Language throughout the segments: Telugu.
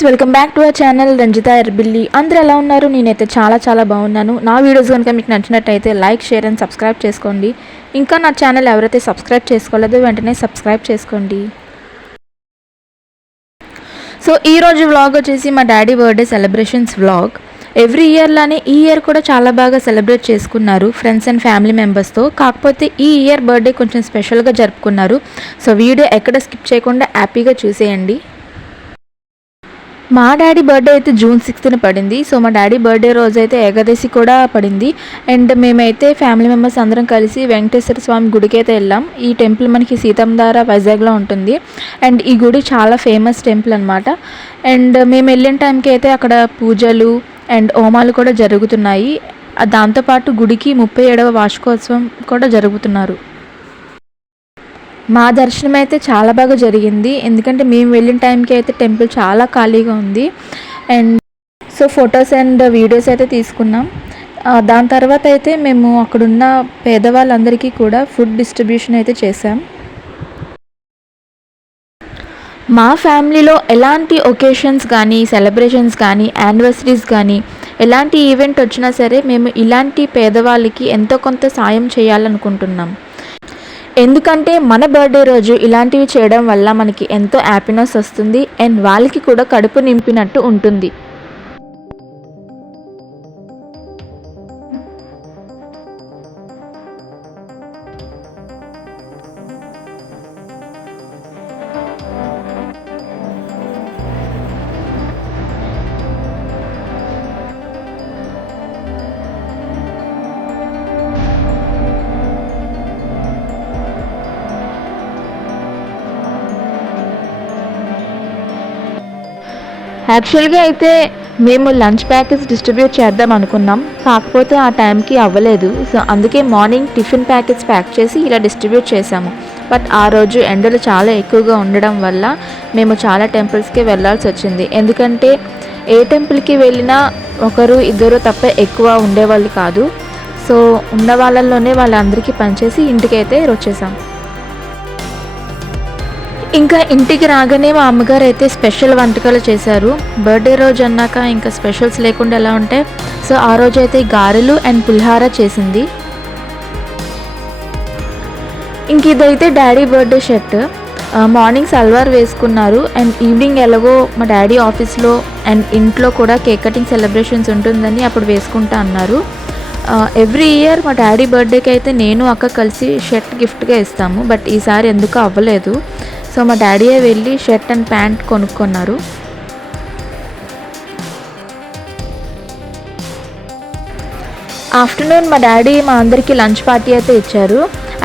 Friends, welcome back to our channel Ranjitha Erbilli. అందరూ ఎలా ఉన్నారు? నేనైతే చాలా బాగున్నాను. నా వీడియోస్ కనుక మీకు నచ్చినట్టయితే లైక్, షేర్ అండ్ సబ్స్క్రైబ్ చేసుకోండి. ఇంకా నా ఛానల్ ఎవరైతే సబ్స్క్రైబ్ చేసుకోలేదో వెంటనే సబ్స్క్రైబ్ చేసుకోండి. సో ఈరోజు వ్లాగ్ వచ్చేసి మా daddy birthday celebrations vlog. Every year లానే ఈ ఇయర్ కూడా చాలా బాగా సెలబ్రేట్ చేసుకున్నారు ఫ్రెండ్స్ అండ్ ఫ్యామిలీ మెంబర్స్తో. కాకపోతే ఈ ఇయర్ బర్త్డే కొంచెం స్పెషల్గా జరుపుకున్నారు. సో వీడియో ఎక్కడ స్కిప్ చేయకుండా హ్యాపీగా చూసేయండి. మా డాడీ బర్త్డే అయితే June 6th పడింది. సో మా డాడీ బర్త్డే రోజు అయితే ఏకాదశి కూడా పడింది. అండ్ మేమైతే ఫ్యామిలీ మెంబర్స్ అందరం కలిసి వెంకటేశ్వర స్వామి గుడికి అయితే వెళ్ళాం. ఈ టెంపుల్ మనకి సీతంధార వైజాగ్లో ఉంటుంది. అండ్ ఈ గుడి చాలా ఫేమస్ టెంపుల్ అనమాట. అండ్ మేము వెళ్ళిన టైంకి అయితే అక్కడ పూజలు అండ్ హోమాలు కూడా జరుగుతున్నాయి. దాంతోపాటు గుడికి 37వ వార్షికోత్సవం కూడా జరుగుతున్నారు. మా దర్శనం అయితే చాలా బాగా జరిగింది. ఎందుకంటే మేము వెళ్ళిన టైంకి అయితే టెంపుల్ చాలా ఖాళీగా ఉంది. And so photos and videos అయితే తీసుకున్నాం. దాని తర్వాత అయితే మేము అక్కడున్న పేదవాళ్ళందరికీ కూడా ఫుడ్ డిస్ట్రిబ్యూషన్ అయితే చేసాం. మా ఫ్యామిలీలో ఎలాంటి ఒకేషన్స్ కానీ, సెలబ్రేషన్స్ కానీ, యానివర్సరీస్ కానీ, ఎలాంటి ఈవెంట్ వచ్చినా సరే మేము ఇలాంటి పేదవాళ్ళకి ఎంతో కొంత సాయం చేయాలనుకుంటున్నాం. ఎందుకంటే మన బర్త్డే రోజు ఇలాంటివి చేయడం వల్ల మనకి ఎంతో హ్యాపీనెస్ వస్తుంది. అండ్ వాళ్ళకి కూడా కడుపు నింపినట్టు ఉంటుంది. యాక్చువల్గా అయితే మేము లంచ్ ప్యాకెట్స్ డిస్ట్రిబ్యూట్ చేద్దాం అనుకున్నాం. కాకపోతే ఆ టైంకి అవ్వలేదు. సో అందుకే మార్నింగ్ టిఫిన్ ప్యాకెట్స్ ప్యాక్ చేసి ఇలా డిస్ట్రిబ్యూట్ చేసాము. బట్ ఆ రోజు ఎండలు చాలా ఎక్కువగా ఉండడం వల్ల మేము చాలా టెంపుల్స్కి వెళ్ళాల్సి వచ్చింది. ఎందుకంటే ఏ టెంపుల్కి వెళ్ళినా ఒకరు ఇద్దరు తప్ప ఎక్కువ ఉండేవాళ్ళు కాదు. సో ఉన్న వాళ్ళల్లోనే వాళ్ళందరికీ పనిచేసి ఇంటికైతే వచ్చేసాం. ఇంకా ఇంటికి రాగానే మా అమ్మగారు అయితే స్పెషల్ వంటకాలు చేశారు. బర్త్డే రోజు అన్నాక ఇంకా స్పెషల్స్ లేకుండా ఎలా ఉంటాయి. సో ఆ రోజు అయితే గారెలు అండ్ పులిహార చేసింది. ఇంక ఇదైతే daddy birthday shirt. Morning salwar వేసుకున్నారు. అండ్ ఈవినింగ్ ఎలాగో మా డాడీ ఆఫీస్లో అండ్ ఇంట్లో కూడా కేక్ కటింగ్ సెలబ్రేషన్స్ ఉంటుందని అప్పుడు వేసుకుంటా అన్నారు. ఎవ్రీ ఇయర్ మా డాడీ బర్త్డేకి అయితే నేను అక్క కలిసి షర్ట్ గిఫ్ట్గా ఇస్తాము. బట్ ఈసారి ఎందుకు అవ్వలేదు. సో మా డాడీయే వెళ్ళి షర్ట్ అండ్ ప్యాంట్ కొనుక్కున్నారు. ఆఫ్టర్నూన్ మా డాడీ మా అందరికీ లంచ్ పార్టీ అయితే ఇచ్చారు.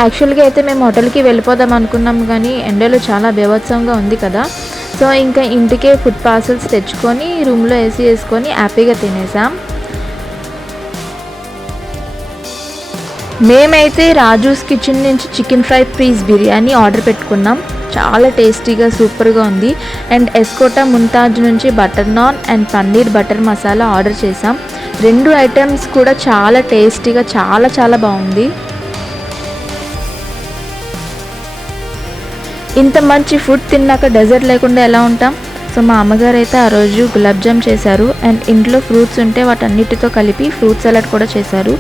యాక్చువల్గా అయితే మేము హోటల్కి వెళ్ళిపోదాం అనుకున్నాం, కానీ ఎండలో చాలా బీభత్సంగా ఉంది కదా. సో ఇంకా ఇంటికే ఫుడ్ పార్సల్స్ తెచ్చుకొని రూమ్లో ఏసీ వేసుకొని హ్యాపీగా తినేసాం. మేమైతే రాజూస్ కిచెన్ నుంచి chicken fry piece biryani order పెట్టుకున్నాం. చాలా టేస్టీగా సూపర్గా ఉంది. అండ్ ఎస్కోటా ముంతాజ్ నుంచి butter naan and paneer butter masala order చేసాం. 2 ఐటమ్స్ కూడా చాలా టేస్టీగా చాలా బాగుంది. ఇంత మంచి ఫుడ్ తిన్నాక డెజర్ట్ లేకుండా ఎలా ఉంటాం. సో మా అమ్మగారు అయితే ఆ రోజు గులాబ్ జామ్ చేశారు. అండ్ ఇంట్లో ఫ్రూట్స్ ఉంటే వాటన్నిటితో కలిపి ఫ్రూట్ సలాడ్ కూడా చేశారు.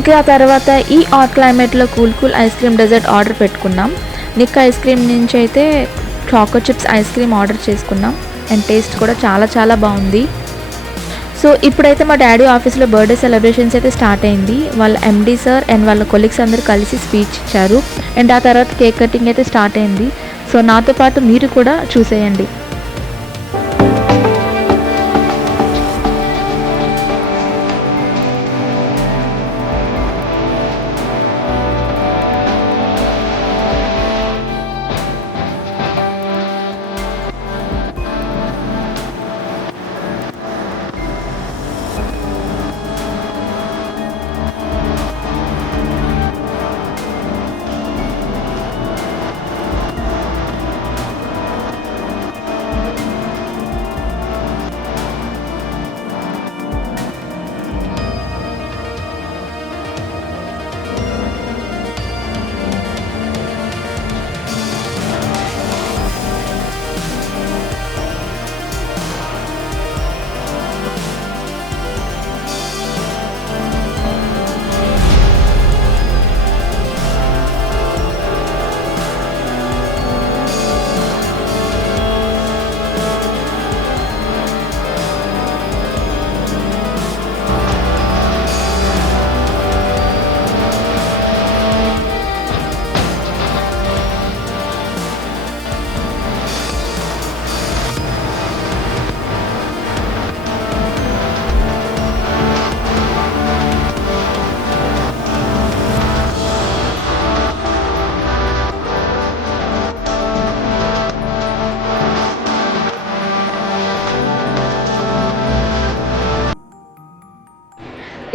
ఇంకా తర్వాత ఈ హాట్ క్లైమేట్లో cool ice cream dessert order పెట్టుకున్నాం. నిక్ ఐస్ క్రీమ్ నుంచి అయితే choco chips ice cream order చేసుకున్నాం. అండ్ టేస్ట్ కూడా చాలా బాగుంది. సో ఇప్పుడైతే మా డాడీ ఆఫీస్లో బర్త్డే సెలబ్రేషన్స్ అయితే స్టార్ట్ అయింది. వాళ్ళ ఎండీ సార్ అండ్ వాళ్ళ కొలీగ్స్ అందరూ కలిసి స్పీచ్ ఇచ్చారు. అండ్ ఆ తర్వాత కేక్ కటింగ్ అయితే స్టార్ట్ అయింది. సో నాతో పాటు మీరు కూడా చూసేయండి.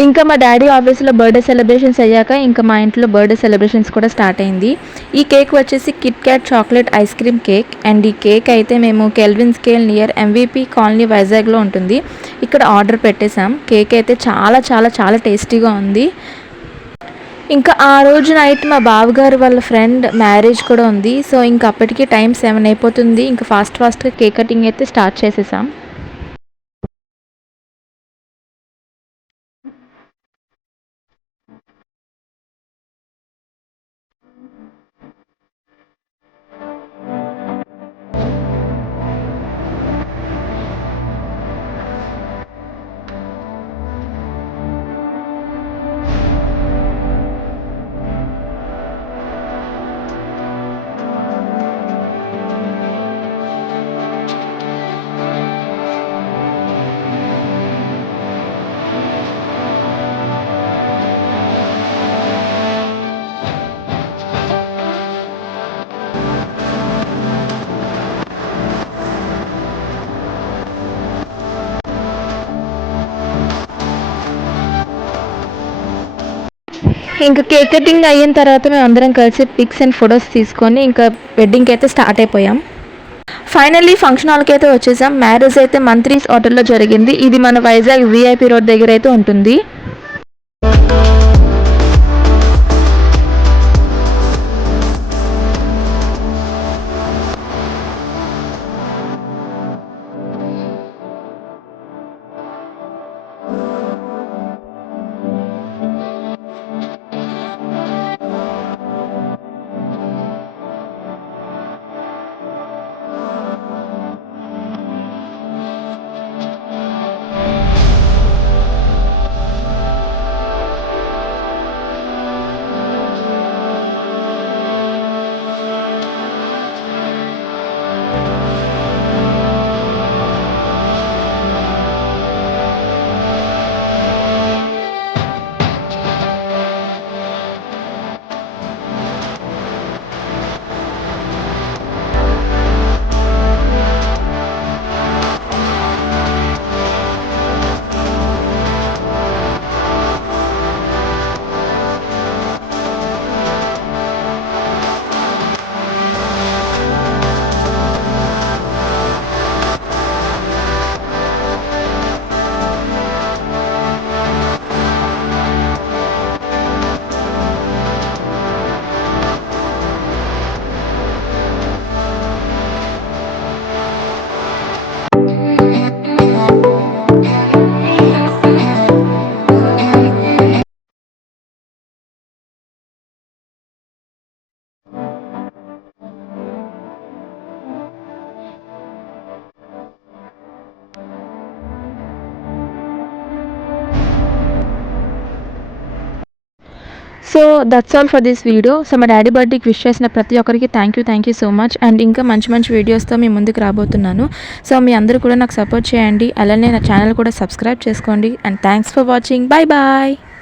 ఇంకా మా డాడీ ఆఫీస్లో బర్త్డే సెలబ్రేషన్స్ అయ్యాక ఇంకా మా ఇంట్లో బర్త్డే సెలబ్రేషన్స్ కూడా స్టార్ట్ అయింది. ఈ కేక్ వచ్చేసి Kit Kat chocolate ice cream cake. And ఈ కేక్ అయితే మేము kelvin scale near MVP colony వైజాగ్లో ఉంటుంది, ఇక్కడ ఆర్డర్ పెట్టేశాం. కేక్ అయితే చాలా చాలా చాలా టేస్టీగా ఉంది. ఇంకా ఆ రోజు నైట్ మా బావగారు వాళ్ళ ఫ్రెండ్ మ్యారేజ్ కూడా ఉంది. సో ఇంకా అప్పటికి టైం 7 అయిపోతుంది. ఇంకా ఫాస్ట్గా కేక్ కటింగ్ అయితే స్టార్ట్ చేసేసాం. ఇంకా కేక్ కటింగ్ అయిన తర్వాత మేము అందరం కలిసి పిక్స్ అండ్ ఫొటోస్ తీసుకొని ఇంకా వెడ్డింగ్కి అయితే స్టార్ట్ అయిపోయాం. ఫైనల్లీ ఫంక్షన్ హాల్కి అయితే వచ్చేసాం. మ్యారేజ్ అయితే మంత్రీస్ హోటల్లో జరిగింది. ఇది మన వైజాగ్ VIP రోడ్ దగ్గర అయితే ఉంటుంది. So that's all for this video. So మా డాడీ బర్త్డేకి విష్ చేసిన ప్రతి ఒక్కరికి thank you so much. And ఇంకా మంచి మంచి వీడియోస్తో మీ ముందుకు రాబోతున్నాను. సో మీ అందరూ కూడా నాకు సపోర్ట్ చేయండి, అలానే నా ఛానల్ కూడా సబ్స్క్రైబ్ చేసుకోండి. And thanks for watching. Bye bye.